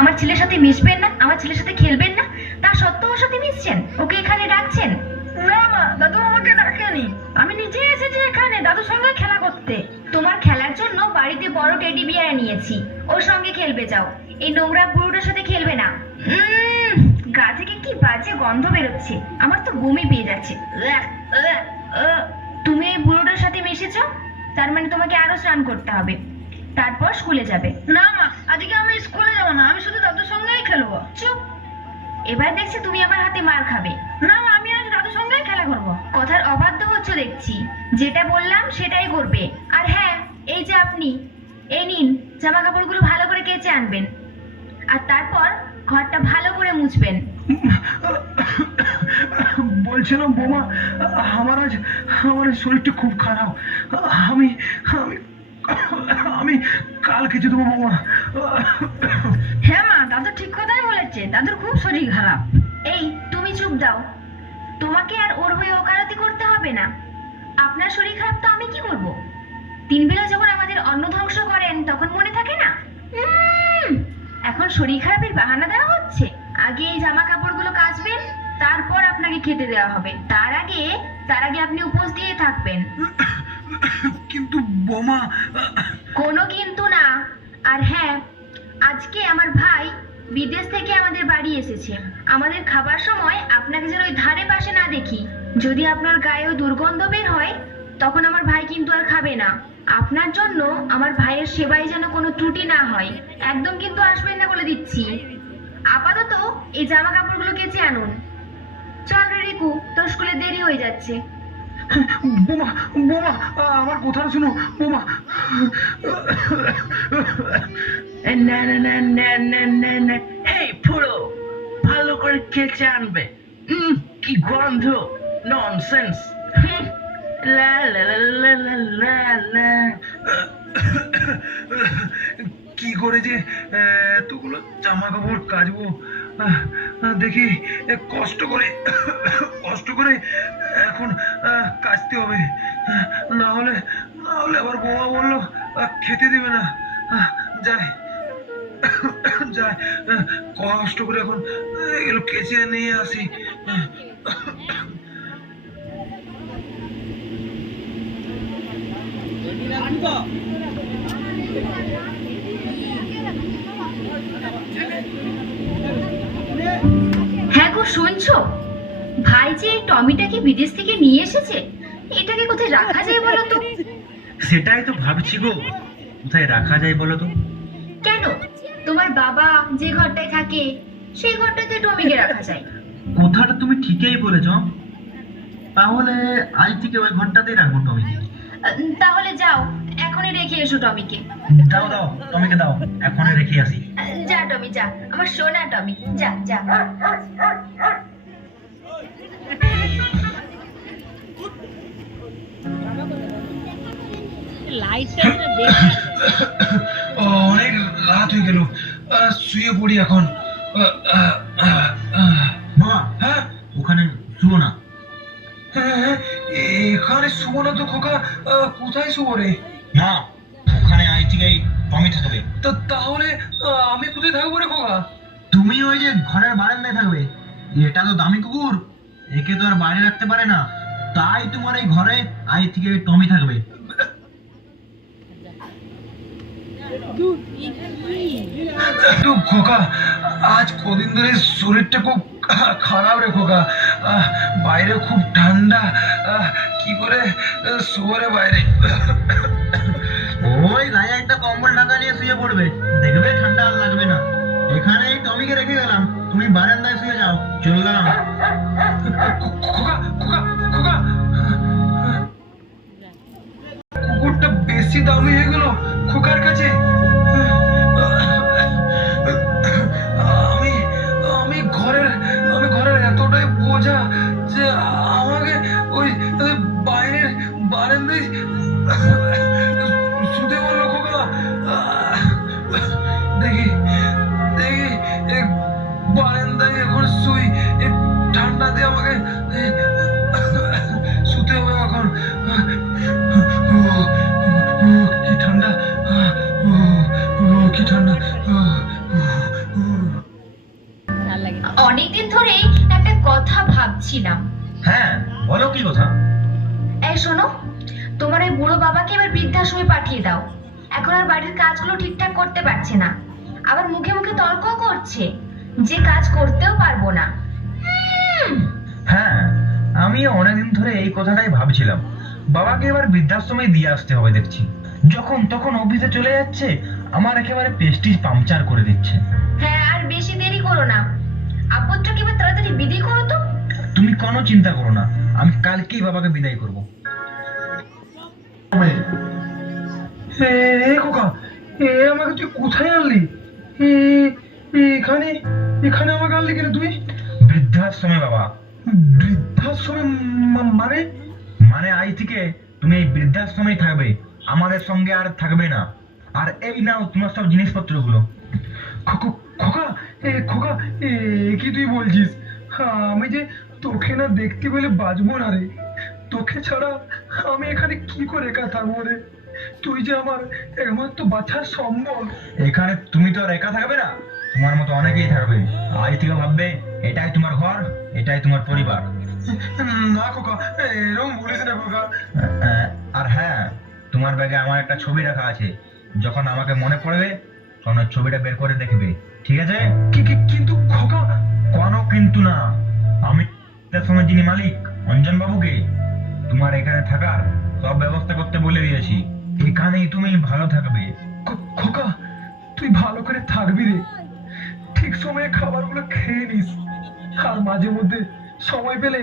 আমার ছেলের সাথে মিশবেন না, আমার ছেলের সাথে খেলবেন না, তা সত্ত্বেও ওর সাথে মিশছেন, ওকে এখানে ডাকছেন। না মা, দাদু আমাকে ডাকেনি, আমি নিজেই এসেছি এখানে দাদুর সঙ্গে খেলা করতে। তোমার খেলার জন্য বাড়িতে বড় টেডি বিয়ার নিয়েছি, ওর সঙ্গে খেলবে যাও, এই নোংরা বুড়োটার সাথে খেলবে না। গা থেকে কি বাজে গন্ধ বেরোচ্ছে, আমার তো বমি পেয়ে যাচ্ছে। তুমি এই বুড়োটার সাথে মিশেছ, তার মানে তোমাকে আরো স্নান করতে হবে, তারপর স্কুলে যাবে। না মা, আজকে আমি স্কুলে যাবো না, আমি শুধু দাদুর সঙ্গেই খেলবো। চুপ, এবার দেখছি তুমি আমার হাতে মার খাবে। না মা, আমি আজ দাদুর সঙ্গেই খেলা করবো। কথার অবাধ্য হচ্ছে দেখছি, যেটা বললাম সেটাই করবে। আর হ্যাঁ, এই যে আপনি, এই নিন, জামা কাপড়গুলো ভালো করে কেচে আনবেন, আর তারপর ঘরটা ভালো করে মুছবেন। বলছিলাম বোমা, আমার আজ শরীরটা খুব খারাপ। আমি আমি আমি কাল খেতে দেবো বোমা। হ্যাঁ মা, দাদু ঠিক কথাই বলেছে, দাদুর খুব শরীর খারাপ। এই তুমি চুপ দাও, তোমাকে আর ওর হয়ে ওকালতি করতে হবে না। আপনার শরীর খারাপ তো আমি কি করব? তিন বেলা যখন আমাদের অন্ন ধ্বংস করেন তখন মনে থাকে না? এখন শরীর খারাপের বাহানা দেওয়া হচ্ছে। আগে এই জামা কাপড়গুলো কাচবেন, তারপর আপনাকে খেতে দেওয়া হবে। তার আগে আপনি উপোস দিয়ে থাকবেন। কিন্তু বোমা, কোনো কিন্তু না। আর হ্যাঁ, আজকে আমার ভাই বিদেশ থেকে আমাদের বাড়ি এসেছে। আমাদের খাবার সময় আপনাকে যেন ওই ধারে পাশে না দেখি। যদি আপনার গায়েও দুর্গন্ধ বের হয়, তখন আমার ভাই কিন্তু আর খাবে না। আপনার জন্য আমার ভাইয়ের সেবায় যেন কোনো ত্রুটি না হয়, একদম কিন্তু আসবেন না বলে দিচ্ছি। আপাতত এই জামা কাপড়গুলো কেচে আনুন। চল রে রিকু, তোর স্কুলে দেরি হয়ে যাচ্ছে। বোমা বোমা, আমার কথাটা শুনো বোমা। না না না না না না না, এই পুরো ভালো করে কেচে আনবে। কি গন্ধ, ননসেন্স। লা লা লা লা লা লা লা। কি করে যে এতগুলো জামা কাপড় কাচবো, দেখি কষ্ট করে এখন কাচতে হবে। না হলে আবার বোমা বললো খেতে দিবে না। যাই যাই, কষ্ট করে এখন এগুলো কেচে নিয়ে আসি। হ্যাঁ গো, শুনছো? ভাই যে এই টমিটাকে বিদেশ থেকে নিয়ে এসেছে, এটাকে কোথায় রাখা যায় বলো তো? সেটাই তো ভাবছি গো, কোথায় রাখা যায় বলো তো? কেন, তোমার বাবা যে ঘরটায় থাকে সেই ঘরটাতে টমিকে রাখা যায়। কথাটা তুমি ঠিকই বলেছ, তাহলে আজ থেকে ওই ঘরটাতেই রাখবো টমিকে। তাহলে যাও, এখনই রেখে এসো টমিকে। দাও দাও, টমিকে দাও, এখনই রেখে আসি। যা টমি যা, আমার সোনা টমি, যা যা। অনেক রাত হয়ে গেল, শুয়ে পড়ি এখন। বাবা, হ্যাঁ ওখানে শুও না। হ্যাঁ, এখানে শুবো না তো খোকা, কোথায় শুবো রে? না, ওখানে আজ থেকে টমি থাকবে। তাহলে আমি কোথায় থাকবো রে খোকা? তুমি ওই যে ঘরের বারান্দায় থাকবে। এটা তো দামি কুকুর, একে তো আর বাইরে রাখতে পারে না, তাই তোমার এই ঘরে আজ থেকে টমি থাকবে। খোকা, আজ কদিন ধরে শরীরটা খুব খারাপ রে খোকা, বাইরে খুব ঠান্ডা, কি করে শোবো রে বাইরে? ওই গায়ে একটা কম্বল ঢাকা নিয়ে শুয়ে পড়বে, দেখবে ঠান্ডা আর লাগবে না। এখানে এই টমিকে রেখে গেলাম, তুমি বারান্দায় শুয়ে যাও। চললাম। খোকা খোকা খোকা, কুকুরটা বেশি দামি হয়ে গেল খোকার কাছে। আমি ঘরের এতটাই বোঝা যে আমাকে ওই বাইরের বারান্দায় শুতে বললো খোকা। দেখি বারান্দায় এখন শুই, ঠান্ডাতে আমাকে শুতে হবে এখন। কি ঠান্ডা। অনেকদিন ধরেই একটা কথা ভাবছিলাম। হ্যাঁ বলো কি কথা? এই শোনো, তোমার ওই বুড়ো বাবাকে এবার বৃদ্ধাশ্রমে পাঠিয়ে দাও। এখন আর বাড়ির কাজগুলো ঠিকঠাক করতে পারছে না, আবার মুখে মুখে তর্ক করছে যে কাজ করতেও পারবো না। হ্যাঁ আমি অনেকদিন ধরে এই কথাটাই ভাবছিলাম, বাবাকে এবার বৃদ্ধাশ্রমে দিয়ে আসতে হবে। দেখছি যখন তখন অফিসে চলে যাচ্ছে, আমার একেবারে প্রেস্টিজ পাংচার করে দিচ্ছে। হ্যাঁ, আর বেশি দেরি করো না, আপদটাকে এবার তাড়াতাড়ি বিদায় করো তো। তুমি কোনো চিন্তা করো না, আমি কালকেই বাবাকে বিদায় করব। খোকা, আমাকে তুই কোথায় আনলি? এখানে এখানে আমাকে আনলি কেন তুই? বৃদ্ধাশ্রমে বাবা। বৃদ্ধাশ্রমে মানে? মানে আজ থেকে তুমি এই বৃদ্ধাশ্রমেই থাকবে, আমাদের সঙ্গে আর থাকবে না। আর এই নাও তোমার সব জিনিসপত্রগুলো। খোকা, খোকা, কি তুই বলছিস? আমি যে তোকে না দেখতে পেলে বাঁচবো না রে। তোকে ছাড়া আমি এখানে কি করে একা থাকবো রে? তুই যে আমার একমাত্র বাঁচার সম্বল। এখানে তুমি তো আর একা থাকবে না, তোমার মতো অনেকেই থাকবে। আজ থেকে ভাববে এটাই তোমার ঘর, এটাই তোমার পরিবার। না খোকা, এরকম বলিস না খোকা। আর হ্যাঁ, তোমার ব্যাগে আমার একটা ছবি রাখা আছে, যখন আমাকে মনে পড়বে তখন ওই ছবিটা বের করে দেখবে, ঠিক আছে? কিন্তু খোকা। কোনো কিন্তু না, আমি তার সময় যিনি মালিক অঞ্জন বাবুকে তোমার এখানে থাকার সব ব্যবস্থা করতে বলে দিয়েছি। এখানেই তুমি ভালো থাকবে। খোকা, তুই ভালো করে থাকবি রে, ঠিক সময়ে খাবারগুলো খেয়ে নিস, আর মাঝে মধ্যে সময় পেলে